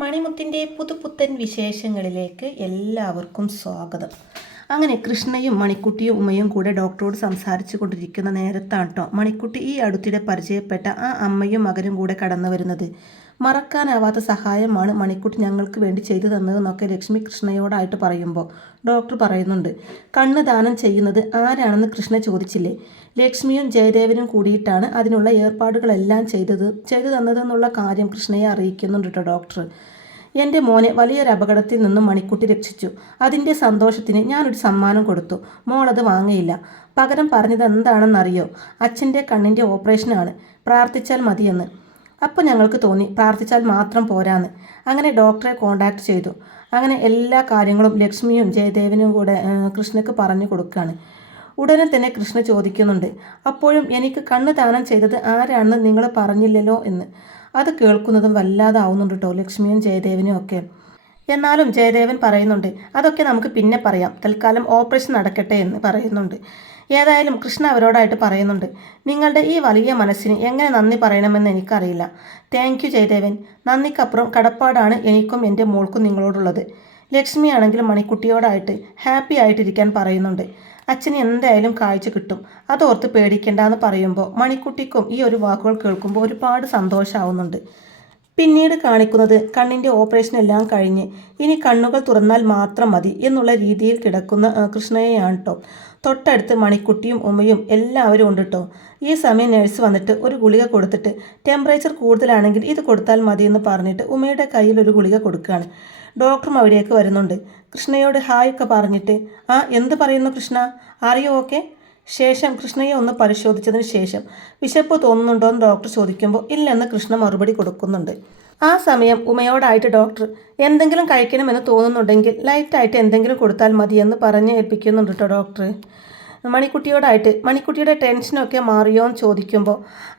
മണിമുത്തിന്റെ പുതുപുത്തൻ വിശേഷങ്ങളിലേക്ക് എല്ലാവർക്കും സ്വാഗതം. അങ്ങനെ കൃഷ്ണയും മണിക്കുട്ടിയും ഉമ്മയും കൂടെ ഡോക്ടറോട് സംസാരിച്ചു കൊണ്ടിരിക്കുന്ന നേരത്താണ് കേട്ടോ മണിക്കുട്ടി ഈ അടുത്തിടെ പരിചയപ്പെട്ട ആ അമ്മയും മകനും കൂടെ കടന്നു വരുന്നത് മറക്കാനാവാത്ത സഹായമാണ് മണിക്കുട്ടി ഞങ്ങൾക്ക് വേണ്ടി ചെയ്തു തന്നതെന്നൊക്കെ ലക്ഷ്മി കൃഷ്ണയോടായിട്ട് പറയുമ്പോൾ ഡോക്ടർ പറയുന്നുണ്ട്. കണ്ണ് ദാനം ചെയ്യുന്നത് ആരാണെന്ന് കൃഷ്ണ ചോദിച്ചില്ലേ? ലക്ഷ്മിയും ജയദേവനും കൂടിയിട്ടാണ് അതിനുള്ള ഏർപ്പാടുകളെല്ലാം ചെയ്തത് ചെയ്തു തന്നതെന്നുള്ള കാര്യം കൃഷ്ണയെ അറിയിക്കുന്നുണ്ട് കേട്ടോ ഡോക്ടർ. എന്റെ മോനെ വലിയൊരു അപകടത്തിൽ നിന്നും മണിക്കുട്ടി രക്ഷിച്ചു. അതിന്റെ സന്തോഷത്തിന് ഞാനൊരു സമ്മാനം കൊടുത്തു. മോളത് വാങ്ങിയില്ല. പകരം പറഞ്ഞത് എന്താണെന്നറിയോ അച്ഛന്റെ കണ്ണിന്റെ ഓപ്പറേഷനാണ്. പ്രാർത്ഥിച്ചാൽ മതിയെന്ന്. അപ്പോൾ ഞങ്ങൾക്ക് തോന്നി പ്രാർത്ഥിച്ചാൽ മാത്രം പോരാന്ന്. അങ്ങനെ ഡോക്ടറെ കോണ്ടാക്ട് ചെയ്തു. അങ്ങനെ എല്ലാ കാര്യങ്ങളും ലക്ഷ്മിയും ജയദേവനും കൂടെ കൃഷ്ണക്ക് പറഞ്ഞു കൊടുക്കുകയാണ് ഉടനെ തന്നെ കൃഷ്ണ ചോദിക്കുന്നുണ്ട് അപ്പോഴും എനിക്ക് കണ്ണ് ദാനം ചെയ്തത് ആരാണെന്ന് നിങ്ങൾ പറഞ്ഞില്ലല്ലോ എന്ന്. അത് കേൾക്കുന്നതും വല്ലാതാവുന്നുണ്ട് കേട്ടോ ലക്ഷ്മിയും ജയദേവനും ഒക്കെ. എന്നാലും ജയദേവൻ പറയുന്നുണ്ട് അതൊക്കെ നമുക്ക് പിന്നെ പറയാം. തൽക്കാലം ഓപ്പറേഷൻ നടക്കട്ടെ എന്ന് പറയുന്നുണ്ട്. ഏതായാലും കൃഷ്ണ അവരോടായിട്ട് പറയുന്നുണ്ട്. നിങ്ങളുടെ ഈ വലിയ മനസ്സിന് എങ്ങനെ നന്ദി പറയണമെന്ന് എനിക്കറിയില്ല. Thank you Jayadevan. നന്ദിക്കപ്പുറം കടപ്പാടാണ് എനിക്കും എന്റെ മോൾക്കും നിങ്ങളോടുള്ളത്. ലക്ഷ്മിയാണെങ്കിൽ മണിക്കുട്ടിയോടായിട്ട് ഹാപ്പി ആയിട്ടിരിക്കാൻ പറയുന്നുണ്ട്. അച്ഛന് എന്തായാലും കാഴ്ച കിട്ടും. അതോർത്ത് പേടിക്കേണ്ടെന്ന് പറയുമ്പോൾ മണിക്കുട്ടിക്കും ഈ ഒരു വാക്കുകൾ കേൾക്കുമ്പോൾ ഒരുപാട് സന്തോഷമാവുന്നുണ്ട് പിന്നീട് കാണിക്കുന്നത് കണ്ണിന്റെ ഓപ്പറേഷൻ എല്ലാം കഴിഞ്ഞ് ഇനി കണ്ണുകൾ തുറന്നാൽ മാത്രം മതി എന്നുള്ള രീതിയിൽ കിടക്കുന്ന കൃഷ്ണയെയാണ് കേട്ടോ തൊട്ടടുത്ത് മണിക്കുട്ടിയും ഉമ്മയും എല്ലാവരും ഉണ്ട് കേട്ടോ ഈ സമയം നഴ്സ് വന്നിട്ട് ഒരു ഗുളിക കൊടുത്തിട്ട് ടെമ്പറേച്ചർ കൂടുതലാണെങ്കിൽ ഇത് കൊടുത്താൽ മതി എന്ന് പറഞ്ഞിട്ട് ഉമ്മയുടെ കയ്യിൽ ഒരു ഗുളിക കൊടുക്കുകയാണ്. ഡോക്ടറും അവിടേക്ക് വരുന്നുണ്ട്. കൃഷ്ണയോട് ഹായ് ഒക്കെ പറഞ്ഞിട്ട് ആ എന്ത് പറയുന്നു കൃഷ്ണ? അറിയോ ഓക്കെ ശേഷം കൃഷ്ണയെ ഒന്ന് പരിശോധിച്ചതിന് ശേഷം വിശപ്പ് തോന്നുന്നുണ്ടോ എന്ന് ഡോക്ടർ ചോദിക്കുമ്പോൾ ഇല്ലെന്ന് കൃഷ്ണ മറുപടി കൊടുക്കുന്നുണ്ട്. ആ സമയം ഉമയോടായിട്ട് ഡോക്ടർ എന്തെങ്കിലും കഴിക്കണമെന്ന് തോന്നുന്നുണ്ടെങ്കിൽ ലൈറ്റായിട്ട് എന്തെങ്കിലും കൊടുത്താൽ മതിയെന്ന് പറഞ്ഞ് ഏൽപ്പിക്കുന്നുണ്ട് കേട്ടോ ഡോക്ടർ. മണിക്കുട്ടിയോടായിട്ട് മണിക്കുട്ടിയുടെ ടെൻഷനൊക്കെ മാറിയോ എന്ന് ചോദിക്കുമ്പോൾ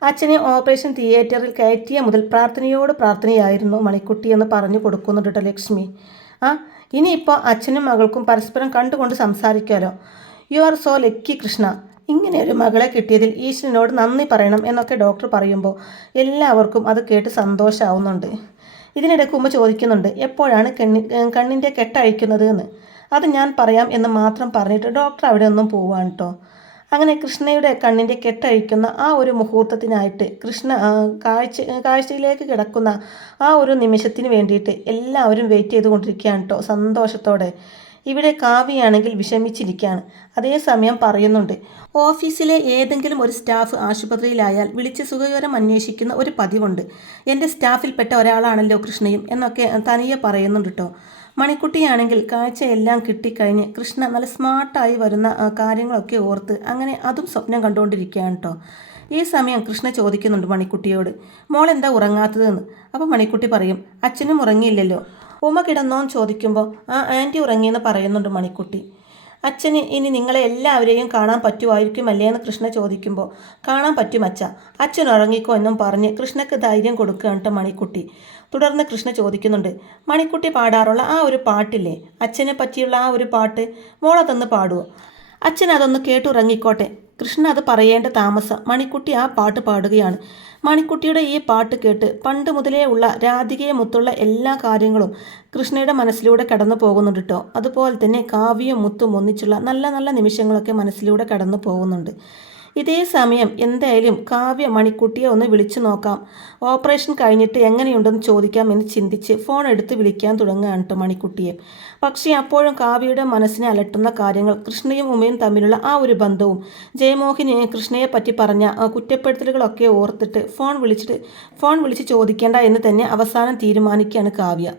അച്ഛനെ ഓപ്പറേഷൻ തിയേറ്ററിൽ കയറ്റിയ മുതൽ പ്രാർത്ഥനയോട് പ്രാർത്ഥനയായിരുന്നു മണിക്കുട്ടി എന്ന് പറഞ്ഞു കൊടുക്കുന്നുണ്ട് കേട്ടോ ലക്ഷ്മി. ആ ഇനിയിപ്പോൾ അച്ഛനും മകൾക്കും പരസ്പരം കണ്ടുകൊണ്ട് സംസാരിക്കാമല്ലോ you are so lucky Krishna. ഇങ്ങനെ ഒരു മകളെ കിട്ടിയതിൽ ഈശ്വരനോട് നന്ദി പറയണം എന്നൊക്കെ ഡോക്ടർ പറയുമ്പോൾ എല്ലാവർക്കും അത് കേട്ട് സന്തോഷമാവുന്നുണ്ട് ഇതിനിടയ്ക്ക് ഉമ്മ ചോദിക്കുന്നുണ്ട് എപ്പോഴാണ് കണ്ണി കണ്ണിന്റെ കെട്ടഴിക്കുന്നത് എന്ന്? അത് ഞാൻ പറയാം എന്ന് മാത്രം പറഞ്ഞിട്ട് ഡോക്ടർ അവിടെ ഒന്നും പോവാണ് കേട്ടോ അങ്ങനെ കൃഷ്ണയുടെ കണ്ണിന്റെ കെട്ടഴിക്കുന്ന ആ ഒരു മുഹൂർത്തത്തിനായിട്ട് കൃഷ്ണ കാഴ്ച കാഴ്ചയിലേക്ക് കിടക്കുന്ന ആ ഒരു നിമിഷത്തിന് വേണ്ടിയിട്ട് എല്ലാവരും വെയിറ്റ് ചെയ്തുകൊണ്ടിരിക്കുകയാണ് കേട്ടോ സന്തോഷത്തോടെ. ഇവിടെ കാവ്യയാണെങ്കിൽ വിഷമിച്ചിരിക്കുകയാണ്. അതേസമയം പറയുന്നുണ്ട് ഓഫീസിലെ ഏതെങ്കിലും ഒരു സ്റ്റാഫ് ആശുപത്രിയിലായാൽ വിളിച്ച് സുഖവിവരം അന്വേഷിക്കുന്ന ഒരു പതിവുണ്ട്. എന്റെ സ്റ്റാഫിൽപ്പെട്ട ഒരാളാണല്ലോ കൃഷ്ണയും എന്നൊക്കെ തനിയെ പറയുന്നുണ്ട് കേട്ടോ മണിക്കുട്ടിയാണെങ്കിൽ കാഴ്ചയെല്ലാം കിട്ടിക്കഴിഞ്ഞ് കൃഷ്ണ നല്ല സ്മാർട്ടായി വരുന്ന കാര്യങ്ങളൊക്കെ ഓർത്ത് അങ്ങനെ അതും സ്വപ്നം കണ്ടുകൊണ്ടിരിക്കുകയാണ് കേട്ടോ ഈ സമയം കൃഷ്ണ ചോദിക്കുന്നുണ്ട് മണിക്കുട്ടിയോട് മോൾ എന്താ ഉറങ്ങാത്തതെന്ന്? അപ്പോൾ മണിക്കുട്ടി പറയും അച്ഛനും ഉറങ്ങിയില്ലല്ലോ. ഉമ്മ കിടന്നോന്ന് ചോദിക്കുമ്പോൾ ആ ആന്റി ഉറങ്ങിയെന്ന് പറയുന്നുണ്ട് മണിക്കുട്ടി. അച്ഛന് ഇനി നിങ്ങളെ എല്ലാവരെയും കാണാൻ പറ്റുമായിരിക്കുമല്ലേ? എന്ന് കൃഷ്ണ ചോദിക്കുമ്പോൾ കാണാൻ പറ്റും അച്ഛ. അച്ഛൻ ഉറങ്ങിക്കോ എന്നും പറഞ്ഞ് കൃഷ്ണക്ക് ധൈര്യം കൊടുക്കുകയാണ് മണിക്കുട്ടി. തുടർന്ന് കൃഷ്ണ ചോദിക്കുന്നുണ്ട് മണിക്കുട്ടി പാടാറുള്ള ആ ഒരു പാട്ടില്ലേ? അച്ഛനെ പറ്റിയുള്ള ആ ഒരു പാട്ട് മോളതൊന്ന് പാടുമോ അച്ഛൻ അതൊന്ന് കേട്ടുറങ്ങിക്കോട്ടെ കൃഷ്ണ അത് പറയേണ്ട താമസം മണിക്കുട്ടി ആ പാട്ട് പാടുകയാണ്. മണിക്കുട്ടിയുടെ ഈ പാട്ട് കേട്ട് പണ്ട് മുതലേ ഉള്ള രാധികയെ മുത്തുള്ള എല്ലാ കാര്യങ്ങളും കൃഷ്ണയുടെ മനസ്സിലൂടെ കടന്നു പോകുന്നുണ്ട് കേട്ടോ. അതുപോലെ തന്നെ കാവ്യം മുത്തും ഒന്നിച്ചുള്ള നല്ല നല്ല നിമിഷങ്ങളൊക്കെ മനസ്സിലൂടെ കടന്നു പോകുന്നുണ്ട്. ഇതേ സമയം എന്തായാലും കാവ്യ മണിക്കുട്ടിയെ ഒന്ന് വിളിച്ചു നോക്കാം. ഓപ്പറേഷൻ കഴിഞ്ഞിട്ട് എങ്ങനെയുണ്ടെന്ന് ചോദിക്കാം എന്ന് ചിന്തിച്ച് ഫോൺ എടുത്ത് വിളിക്കാൻ തുടങ്ങുകയാണ് കേട്ടോ മണിക്കുട്ടിയെ. പക്ഷേ അപ്പോഴും കാവ്യയുടെ മനസ്സിനെ അലട്ടുന്ന കാര്യങ്ങൾ കൃഷ്ണയും ഉമയും തമ്മിലുള്ള ആ ഒരു ബന്ധവും ജയമോഹിനി കൃഷ്ണയെ പറ്റി പറഞ്ഞ കുറ്റപ്പെടുത്തലുകളൊക്കെ ഓർത്തിട്ട് ഫോൺ വിളിച്ചിട്ട് ഫോൺ വിളിച്ച് ചോദിക്കേണ്ട എന്ന് തന്നെ അവസാനം തീരുമാനിക്കുകയാണ് കാവ്യ.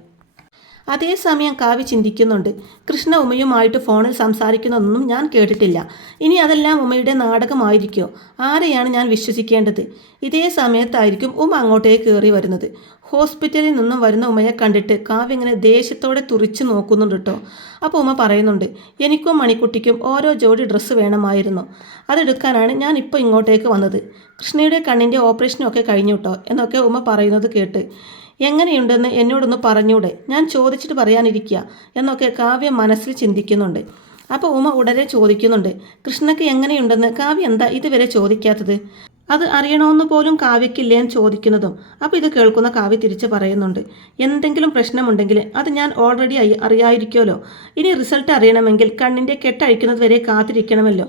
അതേസമയം കാവ്യ ചിന്തിക്കുന്നുണ്ട്. കൃഷ്ണ ഉമയുമായിട്ട് ഫോണിൽ സംസാരിക്കുന്നതൊന്നും ഞാൻ കേട്ടിട്ടില്ല. ഇനി അതെല്ലാം ഉമയുടെ നാടകമായിരിക്കോ? ആരെയാണ് ഞാൻ വിശ്വസിക്കേണ്ടത്? ഇതേ സമയത്തായിരിക്കും ഉമ അങ്ങോട്ടേക്ക് കയറി വരുന്നത്. ഹോസ്പിറ്റലിൽ നിന്നും വരുന്ന ഉമയെ കണ്ടിട്ട് കാവ്യ ഇങ്ങനെ ദേഷ്യത്തോടെ തുറിച്ചു നോക്കുന്നുണ്ട് കേട്ടോ അപ്പോൾ ഉമ പറയുന്നുണ്ട് എനിക്കും മണിക്കുട്ടിക്കും ഓരോ ജോഡി ഡ്രസ്സ് വേണമായിരുന്നു. അതെടുക്കാനാണ് ഞാൻ ഇപ്പോൾ ഇങ്ങോട്ടേക്ക് വന്നത്. കൃഷ്ണയുടെ കണ്ണിന്റെ ഓപ്പറേഷനൊക്കെ കഴിഞ്ഞു കേട്ടോ എന്നൊക്കെ ഉമ പറയുന്നത് കേട്ട് എങ്ങനെയുണ്ടെന്ന് എന്നോടൊന്ന് പറഞ്ഞൂടെ? ഞാൻ ചോദിച്ചിട്ട് പറയാനിരിക്കുക എന്നൊക്കെ കാവ്യ മനസ്സിൽ ചിന്തിക്കുന്നുണ്ട്. അപ്പോൾ ഉമ ഉടനെ ചോദിക്കുന്നുണ്ട് കൃഷ്ണയ്ക്ക് എങ്ങനെയുണ്ടെന്ന് കാവ്യ എന്താ ഇതുവരെ ചോദിക്കാത്തത്? അത് അറിയണമെന്ന് പോലും കാവ്യക്കില്ലേ എന്ന് ചോദിക്കുന്നതും. അപ്പോൾ ഇത് കേൾക്കുന്ന കാവ്യ തിരിച്ചു പറയുന്നുണ്ട് എന്തെങ്കിലും പ്രശ്നമുണ്ടെങ്കിൽ അത് ഞാൻ ഓൾറെഡി അറിയായിരിക്കുമല്ലോ ഇനി റിസൾട്ട് അറിയണമെങ്കിൽ കണ്ണിന്റെ കെട്ടഴിക്കുന്നത് വരെ കാത്തിരിക്കണമല്ലോ.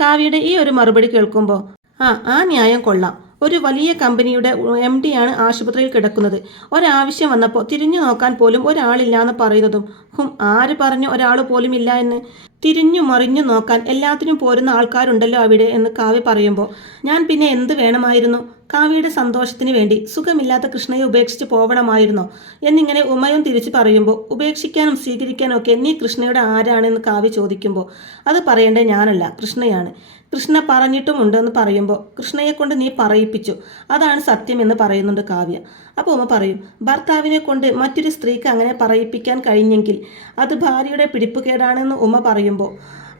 കാവ്യയുടെ ഈ ഒരു മറുപടി കേൾക്കുമ്പോൾ ആ ആ ന്യായം കൊള്ളാം. ഒരു വലിയ കമ്പനിയുടെ എം ഡിയാണ് ആശുപത്രിയിൽ കിടക്കുന്നത്. ഒരാവശ്യം വന്നപ്പോൾ തിരിഞ്ഞു നോക്കാൻ പോലും ഒരാളില്ലാന്ന് പറയുന്നതും ഹും ആര് പറഞ്ഞു ഒരാൾ പോലും ഇല്ല എന്ന് തിരിഞ്ഞു മറിഞ്ഞു നോക്കാൻ എല്ലാത്തിനും പോരുന്ന ആൾക്കാരുണ്ടല്ലോ അവിടെ എന്ന് കാവ്യ പറയുമ്പോൾ ഞാൻ പിന്നെ എന്ത് വേണമായിരുന്നു? കാവ്യയുടെ സന്തോഷത്തിന് വേണ്ടി സുഖമില്ലാത്ത കൃഷ്ണയെ ഉപേക്ഷിച്ച് പോവണമായിരുന്നോ? എന്നിങ്ങനെ ഉമയും തിരിച്ചു പറയുമ്പോൾ ഉപേക്ഷിക്കാനും സ്വീകരിക്കാനും ഒക്കെ നീ കൃഷ്ണയുടെ ആരാണെന്ന് കാവ്യ ചോദിക്കുമ്പോൾ അത് പറയേണ്ടത് ഞാനല്ല കൃഷ്ണയാണ്. കൃഷ്ണ പറഞ്ഞിട്ടുമുണ്ട് എന്ന് പറയുമ്പോൾ കൃഷ്ണയെ കൊണ്ട് നീ പറയിപ്പിച്ചു. അതാണ് സത്യം എന്ന് പറയുന്നുണ്ട് കാവ്യ. അപ്പോൾ ഉമ്മ പറയും ഭർത്താവിനെ കൊണ്ട് മറ്റൊരു സ്ത്രീക്ക് അങ്ങനെ പറയിപ്പിക്കാൻ കഴിഞ്ഞെങ്കിൽ അത് ഭാര്യയുടെ പിടിപ്പുകേടാണെന്ന് ഉമ്മ പറയുമ്പോൾ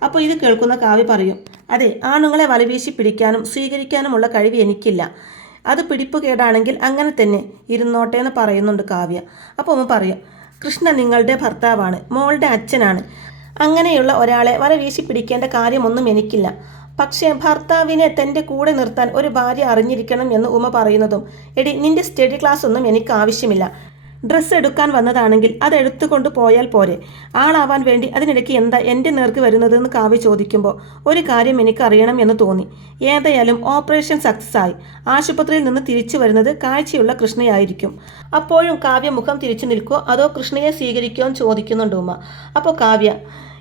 അപ്പോൾ ഇത് കേൾക്കുന്ന കാവ്യ പറയും അതെ ആണുങ്ങളെ വലവീശി പിടിക്കാനും സ്വീകരിക്കാനുമുള്ള കഴിവ് എനിക്കില്ല. അത് പിടിപ്പുകേടാണെങ്കിൽ അങ്ങനെ തന്നെ ഇരുന്നോട്ടെ എന്ന് പറയുന്നുണ്ട് കാവ്യ. അപ്പോൾ ഉമ്മ പറയും കൃഷ്ണ നിങ്ങളുടെ ഭർത്താവാണ് മോളുടെ അച്ഛനാണ്. അങ്ങനെയുള്ള ഒരാളെ വലവീശി പിടിക്കേണ്ട കാര്യമൊന്നും എനിക്കില്ല. പക്ഷേ ഭർത്താവിനെ തന്റെ കൂടെ നിർത്താൻ ഒരു ഭാര്യ അറിഞ്ഞിരിക്കണം എന്ന് ഉമ പറയുന്നതും എടി നിന്റെ സ്റ്റഡി ക്ലാസ് ഒന്നും എനിക്ക് ആവശ്യമില്ല. ഡ്രസ്സ് എടുക്കാൻ വന്നതാണെങ്കിൽ അത് എടുത്തുകൊണ്ട് പോയാൽ പോരെ. ആളാവാൻ വേണ്ടി അതിനിടയ്ക്ക് എന്താ എന്റെ നേർക്ക് വരുന്നതെന്ന് കാവ്യ ചോദിക്കുമ്പോൾ ഒരു കാര്യം എനിക്ക് അറിയണം എന്ന് തോന്നി. ഏതായാലും ഓപ്പറേഷൻ സക്സസ് ആയി. ആശുപത്രിയിൽ നിന്ന് തിരിച്ചു വരുന്നത് കാഴ്ചയുള്ള കൃഷ്ണയായിരിക്കും. അപ്പോഴും കാവ്യ മുഖം തിരിച്ചു നിൽക്കുമോ അതോ കൃഷ്ണയെ സ്വീകരിക്കുമോ എന്ന് ചോദിക്കുന്നുണ്ട് ഉമ്മ. അപ്പോൾ കാവ്യ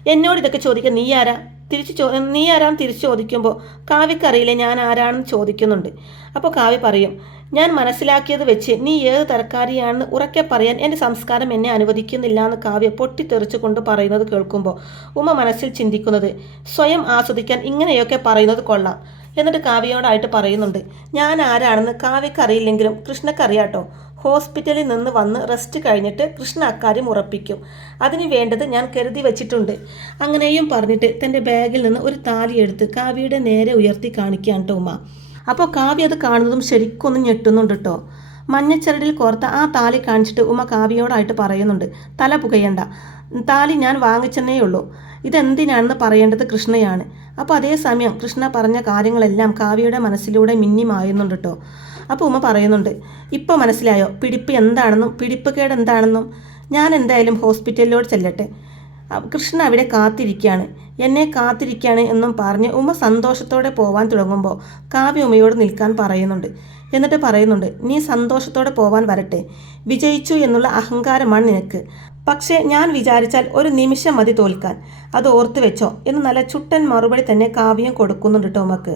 എന്നോട് ഇതൊക്കെ ചോദിക്കാൻ നീ ആരാ തിരിച്ച് ചോ നീ ആരാന്ന് തിരിച്ചു ചോദിക്കുമ്പോൾ കാവ്യക്കറിയില്ലേ ഞാൻ ആരാണെന്ന് ചോദിക്കുന്നുണ്ട്. അപ്പോൾ കാവ്യ പറയും ഞാൻ മനസ്സിലാക്കിയത് വെച്ച് നീ ഏത് തരക്കാരിയാണെന്ന് ഉറക്കെ പറയാൻ എന്റെ സംസ്കാരം എന്നെ അനുവദിക്കുന്നില്ല എന്ന് കാവ്യ പൊട്ടിത്തെറിച്ചു കൊണ്ട് പറയുന്നത് കേൾക്കുമ്പോൾ ഉമ്മ മനസ്സിൽ ചിന്തിക്കുന്നത് സ്വയം ആസ്വദിക്കാൻ ഇങ്ങനെയൊക്കെ പറയുന്നത് കൊള്ളാം എന്നിട്ട് കാവ്യയോടായിട്ട് പറയുന്നുണ്ട് ഞാൻ ആരാണെന്ന് കാവ്യക്കറിയില്ലെങ്കിലും കൃഷ്ണക്കറിയാട്ടോ. ഹോസ്പിറ്റലിൽ നിന്ന് വന്ന് റെസ്റ്റ് കഴിഞ്ഞിട്ട് കൃഷ്ണ അക്കാര്യം ഉറപ്പിക്കും. അതിന് വേണ്ടത് ഞാൻ കരുതി വെച്ചിട്ടുണ്ട്. അങ്ങനെയും പറഞ്ഞിട്ട് തന്റെ ബാഗിൽ നിന്ന് ഒരു താലി എടുത്ത് കാവ്യയുടെ നേരെ ഉയർത്തി കാണിക്കുകയാണ് കേട്ടോ ഉമ്മ അപ്പോൾ കാവ്യ അത് കാണുന്നതും ശരിക്കൊന്നും ഞെട്ടുന്നുണ്ട് കേട്ടോ മഞ്ഞച്ചരടിൽ കോർത്ത ആ താലി കാണിച്ചിട്ട് ഉമ്മ കാവ്യയോടായിട്ട് പറയുന്നുണ്ട്. തല പുകയണ്ട. താലി ഞാൻ വാങ്ങിച്ചെന്നേ ഉള്ളൂ. ഇതെന്തിനാണെന്ന് പറയേണ്ടത് കൃഷ്ണയാണ്. അപ്പോൾ അതേസമയം കൃഷ്ണ പറഞ്ഞ കാര്യങ്ങളെല്ലാം കാവ്യയുടെ മനസ്സിലൂടെ മിന്നിമായുന്നുണ്ട് കേട്ടോ അപ്പോൾ ഉമ്മ പറയുന്നുണ്ട് ഇപ്പോൾ മനസ്സിലായോ പിടിപ്പ് എന്താണെന്നും പിടിപ്പ് കേട് എന്താണെന്നും? ഞാൻ എന്തായാലും ഹോസ്പിറ്റലിലോട് ചെല്ലട്ടെ. കൃഷ്ണ അവിടെ കാത്തിരിക്കുകയാണ് എന്നെ കാത്തിരിക്കുകയാണ് എന്നും പറഞ്ഞ് ഉമ്മ സന്തോഷത്തോടെ പോവാൻ തുടങ്ങുമ്പോൾ കാവ്യ ഉമ്മയോട് നിൽക്കാൻ പറയുന്നുണ്ട്. എന്നിട്ട് പറയുന്നുണ്ട് നീ സന്തോഷത്തോടെ പോവാൻ വരട്ടെ. വിജയിച്ചു എന്നുള്ള അഹങ്കാരമാണ് നിനക്ക്. പക്ഷേ ഞാൻ വിചാരിച്ചാൽ ഒരു നിമിഷം മതി തോൽക്കാൻ. അത് ഓർത്ത് വെച്ചോ. എന്ന് നല്ല ചുട്ടൻ മറുപടി തന്നെ കാവ്യം കൊടുക്കുന്നുണ്ട് ടോമക്ക്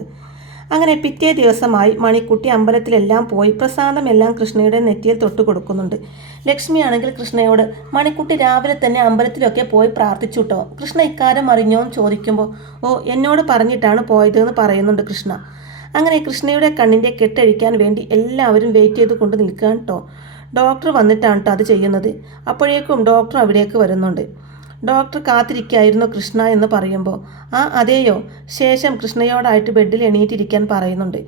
അങ്ങനെ പിറ്റേ ദിവസമായി മണിക്കുട്ടി അമ്പലത്തിലെല്ലാം പോയി പ്രസാദമെല്ലാം കൃഷ്ണയുടെ നെറ്റിയിൽ തൊട്ടു കൊടുക്കുന്നുണ്ട്. ലക്ഷ്മിയാണെങ്കിൽ കൃഷ്ണയോട് മണിക്കുട്ടി രാവിലെ തന്നെ അമ്പലത്തിലൊക്കെ പോയി പ്രാർത്ഥിച്ചു കേട്ടോ കൃഷ്ണ ഇക്കാര്യം അറിഞ്ഞോ എന്ന് ചോദിക്കുമ്പോൾ ഓ എന്നോട് പറഞ്ഞിട്ടാണ് പോയത് എന്ന് പറയുന്നുണ്ട് കൃഷ്ണ. അങ്ങനെ കൃഷ്ണയുടെ കണ്ണിന്റെ കെട്ടഴിക്കാൻ വേണ്ടി എല്ലാവരും വെയിറ്റ് ചെയ്ത് കൊണ്ട് നിൽക്കുകയാണ് കേട്ടോ ഡോക്ടർ വന്നിട്ടാണ് കേട്ടോ അത് ചെയ്യുന്നത്. അപ്പോഴേക്കും ഡോക്ടർ അവിടേക്ക് വരുന്നുണ്ട്. ഡോക്ടർ കാത്തിരിക്കായിരുന്നു കൃഷ്ണ എന്ന് പറയുമ്പോൾ. ആ അതേയോ? ശേഷം കൃഷ്ണയോടായിട്ട് ബെഡിൽ എണീറ്റിരിക്കാൻ പറയുന്നുണ്ട്.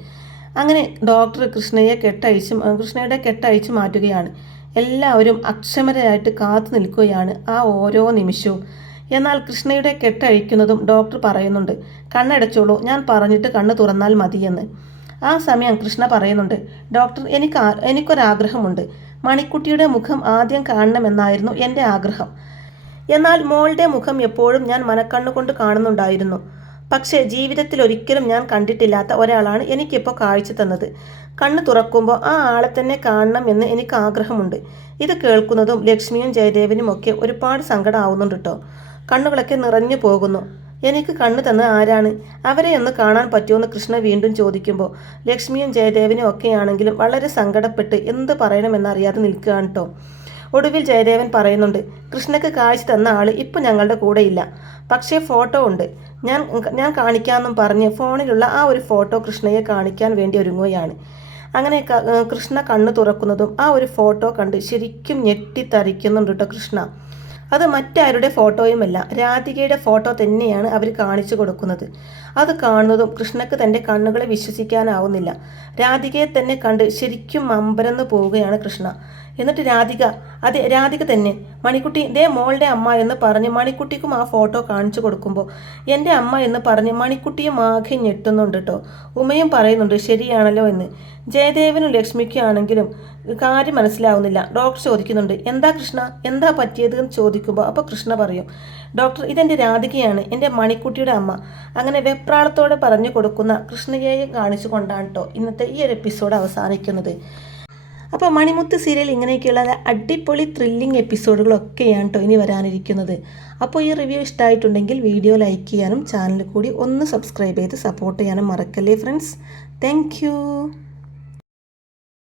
അങ്ങനെ ഡോക്ടർ കൃഷ്ണയെ കെട്ടഴിച്ച് കൃഷ്ണയുടെ കെട്ടഴിച്ച് മാറ്റുകയാണ്. എല്ലാവരും അക്ഷമരായിട്ട് കാത്തു നിൽക്കുകയാണ് ആ ഓരോ നിമിഷവും. എന്നാൽ കൃഷ്ണയുടെ കെട്ടഴിക്കുന്നതും ഡോക്ടർ പറയുന്നുണ്ട് കണ്ണടച്ചോളൂ ഞാൻ പറഞ്ഞിട്ട് കണ്ണ് തുറന്നാൽ മതിയെന്ന്. ആ സമയം കൃഷ്ണ പറയുന്നുണ്ട് ഡോക്ടർ എനിക്ക് എനിക്കൊരാഗ്രഹമുണ്ട്. മണിക്കുട്ടിയുടെ മുഖം ആദ്യം കാണണമെന്നായിരുന്നു എന്റെ ആഗ്രഹം. എന്നാൽ മോളുടെ മുഖം എപ്പോഴും ഞാൻ മനക്കണ്ണുകൊണ്ട് കാണുന്നുണ്ടായിരുന്നു. പക്ഷേ ജീവിതത്തിൽ ഒരിക്കലും ഞാൻ കണ്ടിട്ടില്ലാത്ത ഒരാളാണ് എനിക്കിപ്പോൾ കാഴ്ച തന്നത്. കണ്ണ് തുറക്കുമ്പോൾ ആ ആളെ തന്നെ കാണണം എന്ന് എനിക്ക് ആഗ്രഹമുണ്ട്. ഇത് കേൾക്കുന്നതും ലക്ഷ്മിയും ജയദേവനും ഒക്കെ ഒരുപാട് സങ്കടമാവുന്നുണ്ട് കേട്ടോ കണ്ണുകളൊക്കെ നിറഞ്ഞു പോകുന്നു. എനിക്ക് കണ്ണു തന്ന ആരാണ്? അവരെ ഒന്ന് കാണാൻ പറ്റുമെന്ന് കൃഷ്ണ വീണ്ടും ചോദിക്കുമ്പോൾ ലക്ഷ്മിയും ജയദേവനും ഒക്കെയാണെങ്കിലും വളരെ സങ്കടപ്പെട്ട് എന്ത് പറയണമെന്നറിയാതെ നിൽക്കുകയാണ് കേട്ടോ ഒടുവിൽ ജയദേവൻ പറയുന്നുണ്ട് കൃഷ്ണക്ക് കാഴ്ച തന്ന ആൾ ഇപ്പം ഞങ്ങളുടെ കൂടെയില്ല. പക്ഷേ ഫോട്ടോ ഉണ്ട്. ഞാൻ ഞാൻ കാണിക്കാമെന്നും പറഞ്ഞ് ഫോണിലുള്ള ആ ഒരു ഫോട്ടോ കൃഷ്ണയെ കാണിക്കാൻ വേണ്ടി ഒരുങ്ങുകയാണ്. അങ്ങനെ കൃഷ്ണ കണ്ണു തുറക്കുന്നതും ആ ഒരു ഫോട്ടോ കണ്ട് ശരിക്കും ഞെട്ടിത്തരിക്കുന്നുണ്ട് കേട്ടോ കൃഷ്ണ. അത് മറ്റാരുടെ ഫോട്ടോയുമല്ല രാധികയുടെ ഫോട്ടോ തന്നെയാണ് അവർ കാണിച്ചു കൊടുക്കുന്നത്. അത് കാണുന്നതും കൃഷ്ണക്ക് തന്റെ കണ്ണുകളെ വിശ്വസിക്കാനാവുന്നില്ല. രാധികയെ തന്നെ കണ്ട് ശരിക്കും അമ്പരന്ന് പോവുകയാണ് കൃഷ്ണ. എന്നിട്ട് രാധിക അതെ രാധിക തന്നെ മണിക്കുട്ടി ദേ മോളുടെ അമ്മ എന്ന് പറഞ്ഞ് മണിക്കുട്ടിക്കും ആ ഫോട്ടോ കാണിച്ചു കൊടുക്കുമ്പോൾ എന്റെ അമ്മ എന്ന് പറഞ്ഞ് മണിക്കുട്ടിയും ആകെ ഞെട്ടുന്നുണ്ട് കേട്ടോ ഉമയും പറയുന്നുണ്ട് ശരിയാണല്ലോ എന്ന്. ജയദേവനും ലക്ഷ്മിക്കും ആണെങ്കിലും കാര്യം മനസ്സിലാവുന്നില്ല. ഡോക്ടർ ചോദിക്കുന്നുണ്ട് എന്താ കൃഷ്ണ? എന്താ പറ്റിയത് എന്ന് ചോദിക്കുമ്പോൾ അപ്പോൾ കൃഷ്ണ പറയും ഡോക്ടർ ഇതെന്റെ രാധികയാണ് എന്റെ മണിക്കുട്ടിയുടെ അമ്മ. അങ്ങനെ വെപ്രാളത്തോടെ പറഞ്ഞു കൊടുക്കുന്ന കൃഷ്ണയെ കാണിച്ചു കൊണ്ടാണ് കേട്ടോ ഇന്നത്തെ ഈ ഒരു എപ്പിസോഡ് അവസാനിക്കുന്നത്. അപ്പോൾ മണിമുത്ത് സീരിയൽ ഇങ്ങനെയൊക്കെയുള്ള അടിപൊളി ത്രില്ലിംഗ് എപ്പിസോഡുകളൊക്കെയാണ് കേട്ടോ ഇനി വരാനിരിക്കുന്നത്. അപ്പോൾ ഈ റിവ്യൂ ഇഷ്ടമായിട്ടുണ്ടെങ്കിൽ വീഡിയോ ലൈക്ക് ചെയ്യാനും ചാനൽ കൂടി ഒന്ന് സബ്സ്ക്രൈബ് ചെയ്ത് സപ്പോർട്ട് ചെയ്യാനും മറക്കല്ലേ ഫ്രണ്ട്സ് താങ്ക്